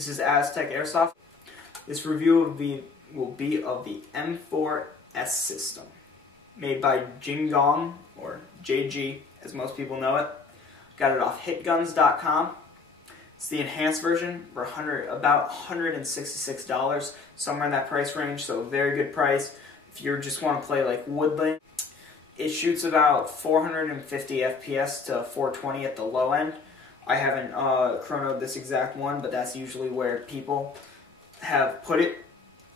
This is Aztec Airsoft. This review will be of the M4S system, made by Jingong, or JG as most people know it. Got it off hitguns.com. It's the enhanced version for about $166, somewhere in that price range, so very good price if you just want to play like woodland. It shoots about 450 FPS to 420 at the low end. I haven't chronoed this exact one, but that's usually where people have put it.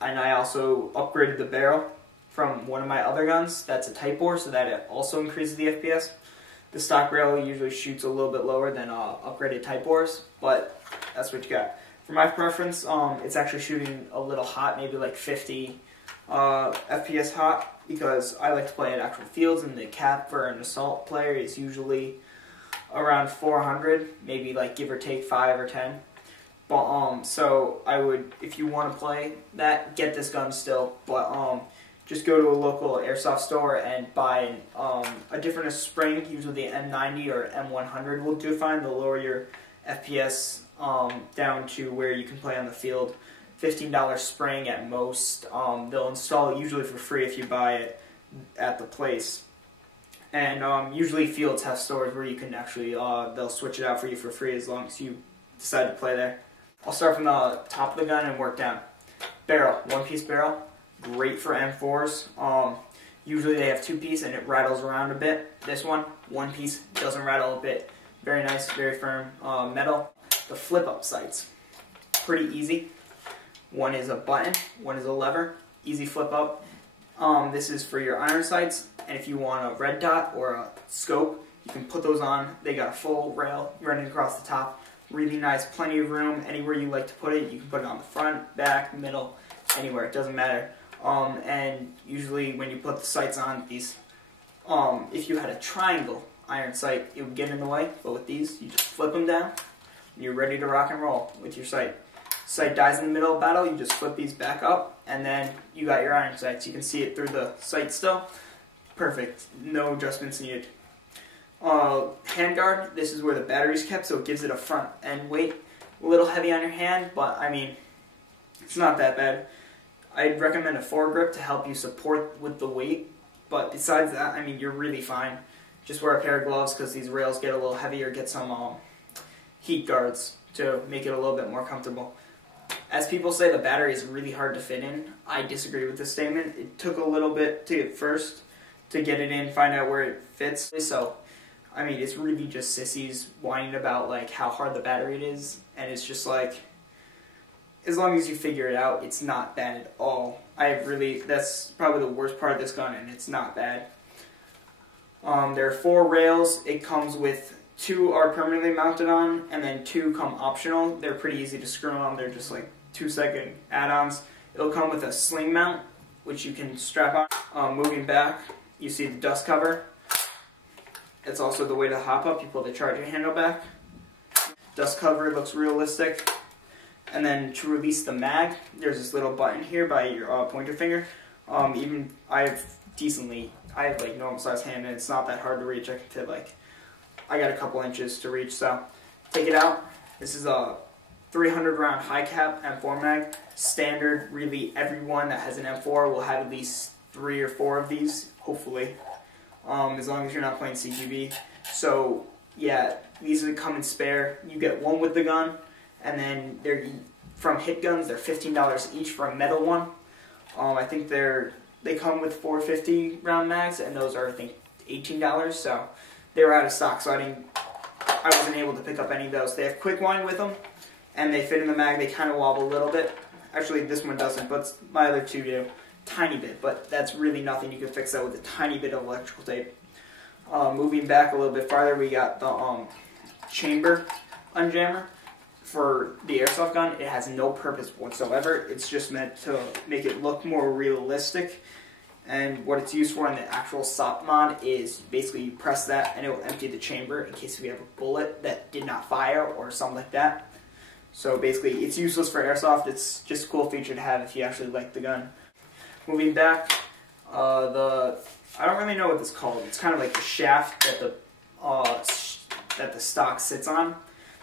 And I also upgraded the barrel from one of my other guns. That's a Type bore, so that it also increases the FPS. The stock barrel usually shoots a little bit lower than upgraded Type bores, but that's what you got. For my preference, it's actually shooting a little hot, maybe like 50 FPS hot, because I like to play at actual fields, and the cap for an assault player is usually around 400, maybe like give or take 5 or 10. But so I would, if you want to play that, get this gun still. But just go to a local airsoft store and buy a different spring. Usually the M90 or M100 will do fine. They'll lower your FPS down to where you can play on the field. $15 spring at most. They'll install it usually for free if you buy it at the place. And usually fields have stores where you can actually, they'll switch it out for you for free as long as you decide to play there. I'll start from the top of the gun and work down. Barrel, one-piece barrel, great for M4s. Usually they have two-piece and it rattles around a bit. This one piece, doesn't rattle a bit. Very nice, very firm metal. The flip-up sights, pretty easy. One is a button, one is a lever, easy flip-up. This is for your iron sights, and if you want a red dot or a scope, you can put those on. They got a full rail running across the top. Really nice, plenty of room. Anywhere you like to put it, you can put it on the front, back, middle, anywhere, it doesn't matter. And usually when you put the sights on these, if you had a triangle iron sight, it would get in the way, but with these, you just flip them down, and you're ready to rock and roll with your sight. Sight dies in the middle of battle, you just flip these back up, and then you got your iron sights. You can see it through the sight still. Perfect, no adjustments needed. Handguard, this is where the battery's kept, so it gives it a front end weight. A little heavy on your hand, but I mean, it's not that bad. I'd recommend a foregrip to help you support with the weight, but besides that, I mean, you're really fine. Just wear a pair of gloves because these rails get a little heavier. Get some heat guards to make it a little bit more comfortable. As people say, the battery is really hard to fit in. I disagree with this statement. It took a little bit to get first to get it in, find out where it fits. So, I mean, it's really just sissies whining about like how hard the battery it is, and it's just like, as long as you figure it out, it's not bad at all. That's probably the worst part of this gun, and it's not bad. There are 4 rails. It comes with 2 are permanently mounted on, and then 2 come optional. They're pretty easy to screw on. They're just like 2-second add-ons. It'll come with a sling mount, which you can strap on. Moving back, you see the dust cover. It's also the way to hop up. You pull the charger handle back. Dust cover looks realistic. And then to release the mag, there's this little button here by your pointer finger. I have like normal size hand, and it's not that hard to reach. I got a couple inches to reach, so take it out. This is a 300 round high cap M4 mag. Standard, really everyone that has an M4 will have at least 3 or 4 of these, hopefully, as long as you're not playing CGB. So yeah, these come in spare. You get one with the gun, and then they're from Hit Guns. They're $15 each for a metal one. I think they come with 450 round mags, and those are I think $18. So they were out of stock, so I wasn't able to pick up any of those. They have quick wind with them, and they fit in the mag. They kind of wobble a little bit. Actually, this one doesn't, but my other 2 do. Tiny bit, but that's really nothing. You can fix that with a tiny bit of electrical tape. Moving back a little bit farther, we got the chamber unjammer. For the airsoft gun, it has no purpose whatsoever. It's just meant to make it look more realistic. And what it's used for in the actual SOP mod is basically you press that and it will empty the chamber in case we have a bullet that did not fire or something like that. So basically it's useless for airsoft. It's just a cool feature to have if you actually like the gun. Moving back, I don't really know what this is called. It's kind of like the shaft that the stock sits on.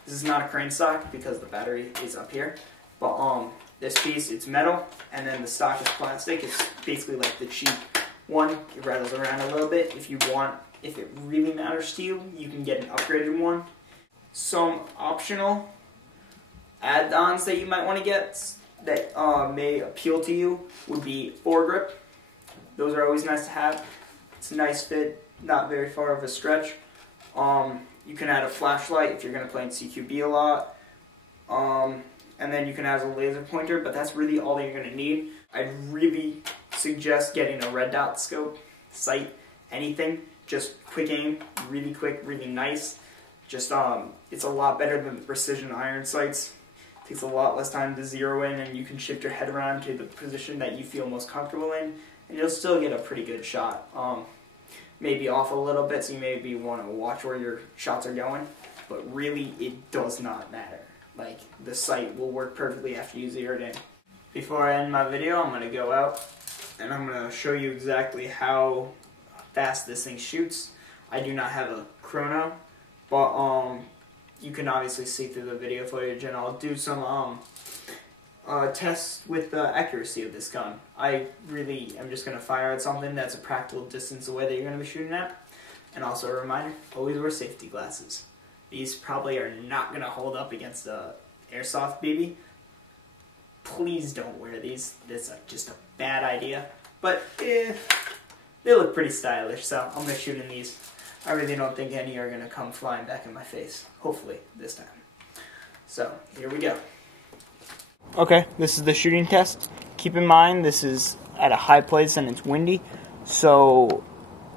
This is not a crane stock because the battery is up here. But this piece, it's metal, and then the stock is plastic. It's basically like the cheap one. It rattles around a little bit. If it really matters to you, you can get an upgraded one. Some optional add-ons that you might want to get that may appeal to you would be foregrip. Those are always nice to have. It's a nice fit, not very far of a stretch. You can add a flashlight if you're going to play in CQB a lot. And then you can add a laser pointer, but that's really all that you're going to need. I'd really suggest getting a red dot scope, sight, anything. Just quick aim, really quick, really nice. Just it's a lot better than the precision iron sights. It takes a lot less time to zero in, and you can shift your head around to the position that you feel most comfortable in, and you'll still get a pretty good shot. Maybe off a little bit, so you maybe want to watch where your shots are going, but really it does not matter. Like, the sight will work perfectly after you zero it in. Before I end my video, I'm going to go out and I'm going to show you exactly how fast this thing shoots. I do not have a chrono, but you can obviously see through the video footage, and I'll do some tests with the accuracy of this gun. I really am just going to fire at something that's a practical distance away that you're going to be shooting at. And also a reminder, always wear safety glasses. These probably are not going to hold up against a Airsoft BB. Please don't wear these. That's just a bad idea. But they look pretty stylish, so I'm going to shoot in these. I really don't think any are going to come flying back in my face. Hopefully, this time. So, here we go. Okay, this is the shooting test. Keep in mind, this is at a high place and it's windy. So,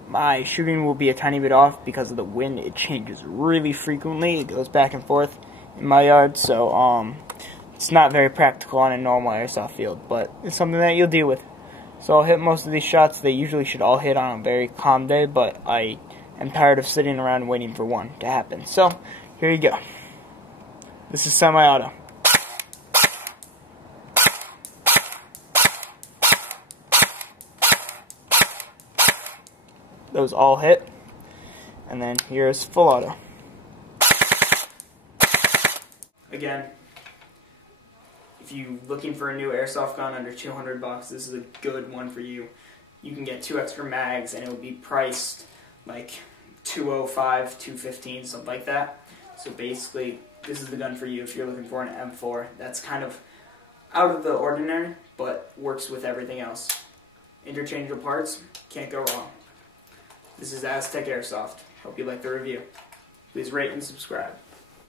my shooting will be a tiny bit off because of the wind. It changes really frequently. It goes back and forth in my yard, so it's not very practical on a normal airsoft field, but it's something that you'll deal with. So I'll hit most of these shots. They usually should all hit on a very calm day, but I am tired of sitting around waiting for one to happen. So here you go. This is semi-auto. Those all hit, and then here's full auto. Again, if you're looking for a new airsoft gun under $200, this is a good one for you. You can get 2 extra mags, and it will be priced like $205, $215, something like that. So basically, this is the gun for you if you're looking for an M4. That's kind of out of the ordinary, but works with everything else. Interchangeable parts, can't go wrong. This is Aztec Airsoft. Hope you like the review. Please rate and subscribe.